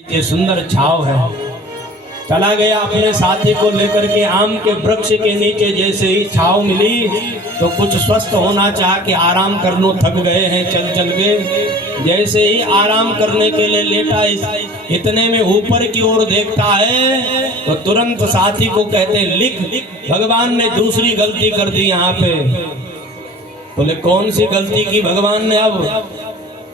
ये सुंदर छाव है। चला गया अपने साथी को लेकर के आम के वृक्ष के नीचे। जैसे ही छाव मिली तो कुछ स्वस्थ होना चाह के आराम कर लो, थक गए हैं चल चल के। जैसे ही आराम करने के लिए लेटा, इतने में ऊपर की ओर देखता है तो तुरंत साथी को कहते, लिख भगवान ने दूसरी गलती कर दी यहाँ पे। बोले कौन सी गलती की भगवान ने? अब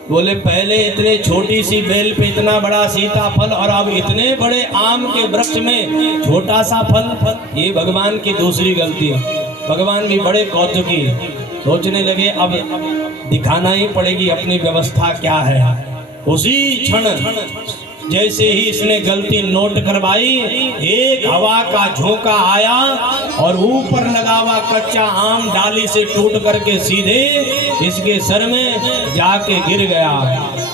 बोले पहले इतने छोटी सी बेल पे इतना बड़ा सीताफल और अब इतने बड़े आम के वृक्ष में छोटा सा फल। ये भगवान की दूसरी गलती है। भगवान भी बड़े कौतुकी, सोचने लगे अब दिखाना ही पड़ेगी अपनी व्यवस्था क्या है। उसी क्षण जैसे ही इसने गलती नोट करवाई, एक हवा का झोंका आया और ऊपर लगा हुआ कच्चा आम डाली से टूट करके सीधे इसके सर में जाके गिर गया।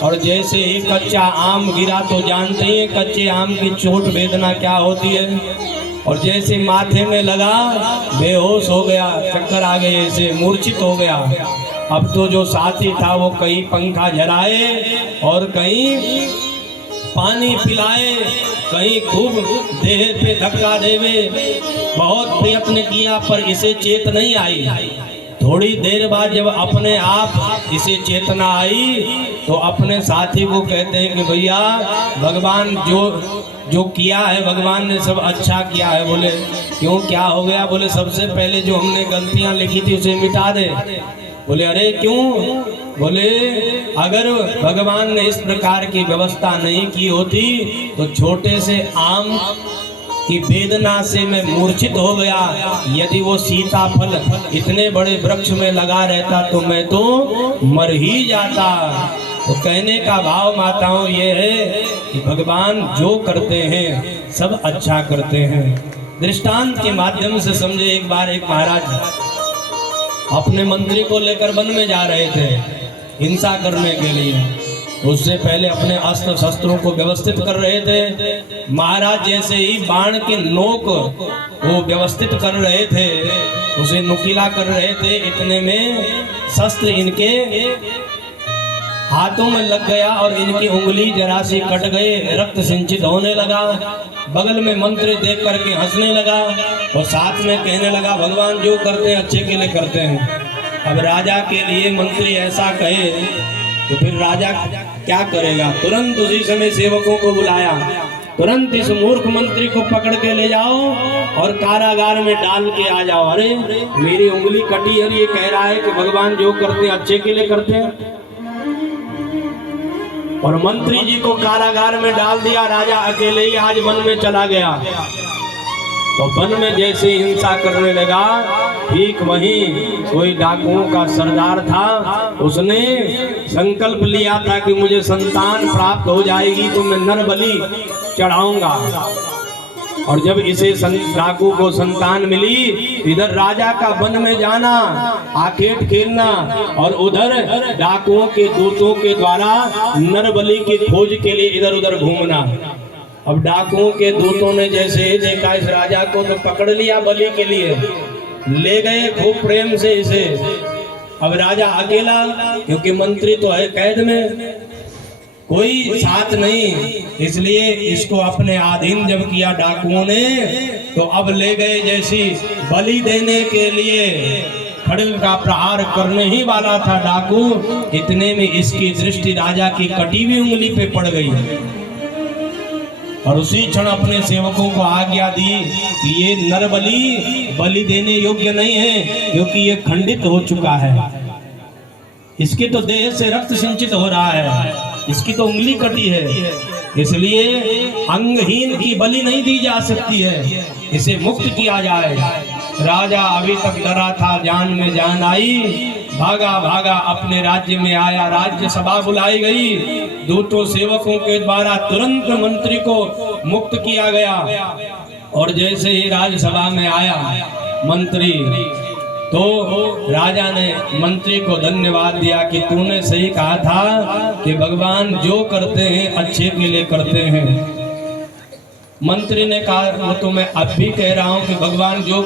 और जैसे ही कच्चा आम गिरा तो जानते हैं कच्चे आम की चोट वेदना क्या होती है। और जैसे माथे में लगा, बेहोश हो गया, चक्कर आ गए, ऐसे मूर्छित हो गया। अब तो जो साथी था वो कहीं पंखा जलाए और कहीं पानी पिलाए, कहीं खूब देह पे धक्का देवे। बहुत प्रयत्न किया पर इसे चेत नहीं आई। थोड़ी देर बाद जब अपने आप इसे चेतना आई तो अपने साथी को कहते हैं कि भैया भगवान जो किया है भगवान ने सब अच्छा किया है। बोले क्यों, क्या हो गया? बोले सबसे पहले जो हमने गलतियां लिखी थी उसे मिटा दे। बोले अरे क्यों? बोले अगर भगवान ने इस प्रकार की व्यवस्था नहीं की होती तो छोटे से आम की वेदना से मैं मूर्छित हो गया। यदि वो सीताफल इतने बड़े वृक्ष में लगा रहता तो मैं तो मर ही जाता। तो कहने का भाव माताओं ये है कि भगवान जो करते हैं सब अच्छा करते हैं। दृष्टांत के माध्यम से समझे। एक बार एक महाराज अपने मंत्री को लेकर वन में जा रहे थे हिंसा करने के लिए। उससे पहले अपने अस्त्र शस्त्रों को व्यवस्थित कर रहे थे। महाराज जैसे ही बाण के नोक वो व्यवस्थित कर रहे थे, उसे नुकीला कर रहे थे, इतने में शस्त्र इनके हाथों में लग गया और इनकी उंगली जरा सी कट गए, रक्त सिंचित होने लगा। बगल में मंत्री देख करके हंसने लगा और साथ में कहने लगा भगवान जो करते हैं अच्छे के लिए करते हैं। अब राजा के लिए मंत्री ऐसा कहे तो फिर राजा क्या करेगा? तुरंत उसी समय सेवकों को बुलाया, तुरंत इस मूर्ख मंत्री को पकड़ के ले जाओ और कारागार में डाल के आ जाओ। अरे मेरी उंगली कटी और ये कह रहा है कि भगवान जो करते हैं अच्छे के लिए करते हैं। और मंत्री जी को कारागार में डाल दिया। राजा अकेले ही आज वन में चला गया। तो वन में जैसे हिंसा करने लगा, ठीक वहीं कोई डाकुओं का सरदार था। उसने संकल्प लिया था कि मुझे संतान प्राप्त हो जाएगी तो मैं नर बलि चढ़ाऊंगा। और जब इसे डाकू को संतान मिली, इधर राजा का वन में जाना, आखेट खेलना और उधर डाकुओं के दूतों के द्वारा नर बलि की खोज के लिए इधर उधर घूमना। अब डाकुओं के दूतों ने जैसे ही देखा इस राजा को तो पकड़ लिया बलि के लिए, ले गए खूब प्रेम से इसे। अब राजा अकेला, क्योंकि मंत्री तो है कैद में, कोई साथ नहीं, इसलिए इसको अपने अधीन जब किया डाकुओं ने तो अब ले गए। जैसी बलि देने के लिए खड्ग का प्रहार करने ही वाला था डाकू, इतने में इसकी दृष्टि राजा की कटी हुई उंगली पे पड़ गई और उसी क्षण अपने सेवकों को आज्ञा दी कि ये नर बलि देने योग्य नहीं है, क्योंकि ये खंडित हो चुका है। इसके तो देह से रक्त सिंचित हो रहा है, इसकी तो उंगली कटी है, इसलिए अंगहीन की बलि नहीं दी जा सकती है, इसे मुक्त किया जाए। राजा अभी तक डरा था, जान में जान आई, भागा भागा अपने राज्य में आया। राज्य सभा बुलाई गई, दूतों सेवकों के द्वारा तुरंत मंत्री को मुक्त किया गया। और जैसे ही राज्यसभा में आया मंत्री, तो राजा ने मंत्री को धन्यवाद दिया कि तूने सही कहा था कि भगवान जो करते हैं अच्छे के लिए करते हैं। मंत्री ने कहा तो मैं अब भी कह रहा हूं कि भगवान जो